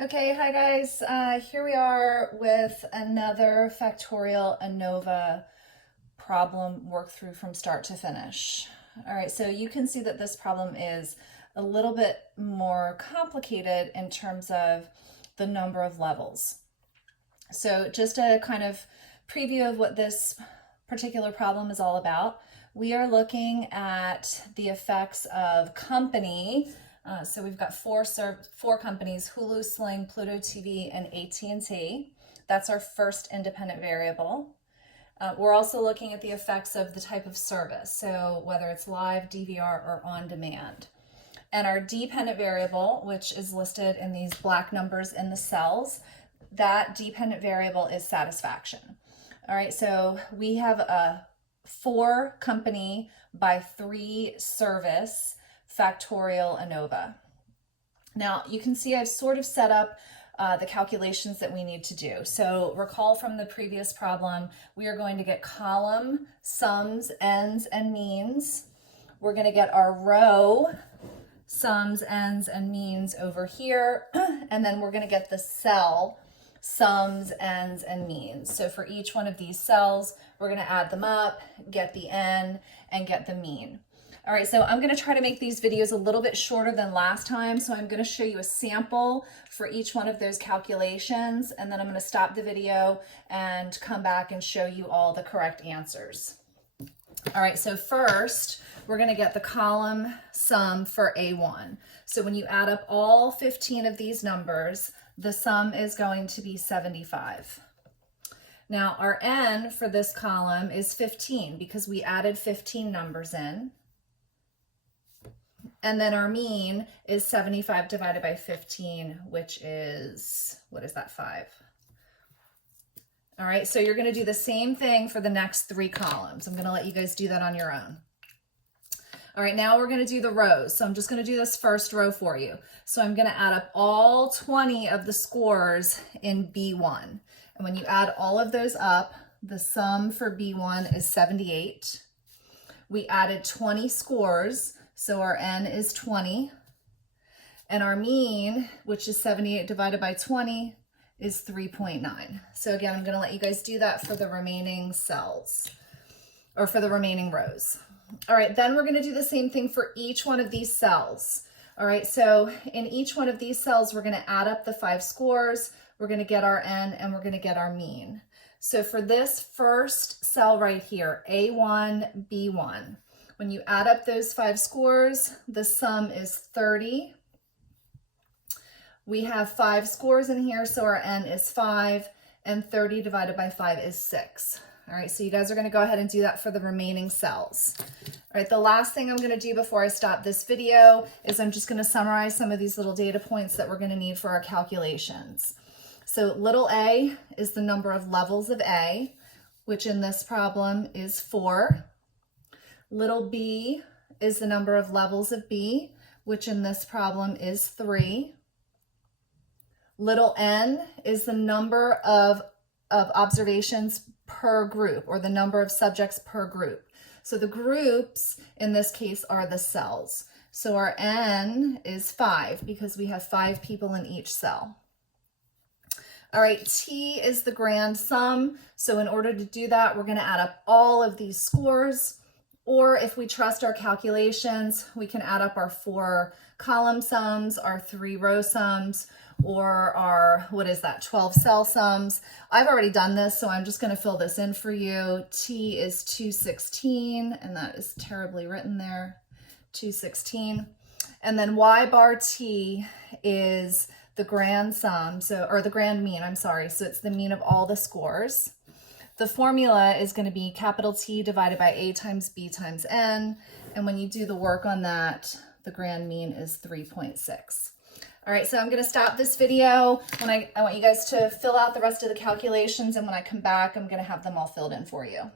Okay, hi guys. Here we are with another Factorial ANOVA problem worked through from start to finish. All right, so you can see that this problem is a little bit more complicated in terms of the number of levels. So just a kind of preview of what this particular problem is all about. We are looking at the effects of company. So we've got four companies: Hulu, Sling, Pluto TV, and AT&T. That's our first independent variable. We're also looking at the effects of the type of service, so whether it's live, DVR, or on demand. And our dependent variable, which is listed in these black numbers in the cells, that dependent variable is satisfaction. All right, so we have a 4 company by 3 service Factorial ANOVA. Now you can see I've sort of set up the calculations that we need to do. So recall from the previous problem, we are going to get column sums, ends, and means. We're going to get our row sums, ends, and means over here, and then we're going to get the cell sums, ends, and means. So for each one of these cells, we're going to add them up, get the n, and get the mean. All right, so I'm going to try to make these videos a little bit shorter than last time. So I'm going to show you a sample for each one of those calculations, and then I'm going to stop the video and come back and show you all the correct answers. All right, so first, we're going to get the column sum for A1. So when you add up all 15 of these numbers, the sum is going to be 75. Now, our n for this column is 15 because we added 15 numbers in. And then our mean is 75 divided by 15, which is, what is that, 5? All right, so you're going to do the same thing for the next 3 columns. I'm going to let you guys do that on your own. All right, now we're going to do the rows. So I'm just going to do this first row for you. So I'm going to add up all 20 of the scores in B1. And when you add all of those up, the sum for B1 is 78. We added 20 scores, so our n is 20. And our mean, which is 78 divided by 20, is 3.9. So again, I'm going to let you guys do that for the remaining cells, or for the remaining rows. All right, then we're going to do the same thing for each one of these cells. All right, so in each one of these cells, we're going to add up the 5 scores, we're going to get our n, and we're going to get our mean. So for this first cell right here, A1, B1, when you add up those 5 scores, the sum is 30. We have 5 scores in here, so our n is 5, and 30 divided by 5 is 6. All right, so you guys are going to go ahead and do that for the remaining cells. All right, the last thing I'm going to do before I stop this video is I'm just going to summarize some of these little data points that we're going to need for our calculations. So little a is the number of levels of A, which in this problem is 4. Little b is the number of levels of B, which in this problem is 3. Little n is the number of observations per group, or the number of subjects per group. So the groups in this case are the cells. So our n is 5 because we have 5 people in each cell. All right, T is the grand sum. So in order to do that, we're going to add up all of these scores. Or if we trust our calculations, we can add up our 4 column sums, our 3 row sums, or our, 12 cell sums. I've already done this, so I'm just going to fill this in for you. T is 216, and that is terribly written there, 216. And then Y bar T is the grand sum, or the grand mean, I'm sorry. So it's the mean of all the scores. The formula is going to be capital T divided by A times B times N. And when you do the work on that, the grand mean is 3.6. All right, so I'm going to stop this video. I want you guys to fill out the rest of the calculations, and when I come back, I'm going to have them all filled in for you.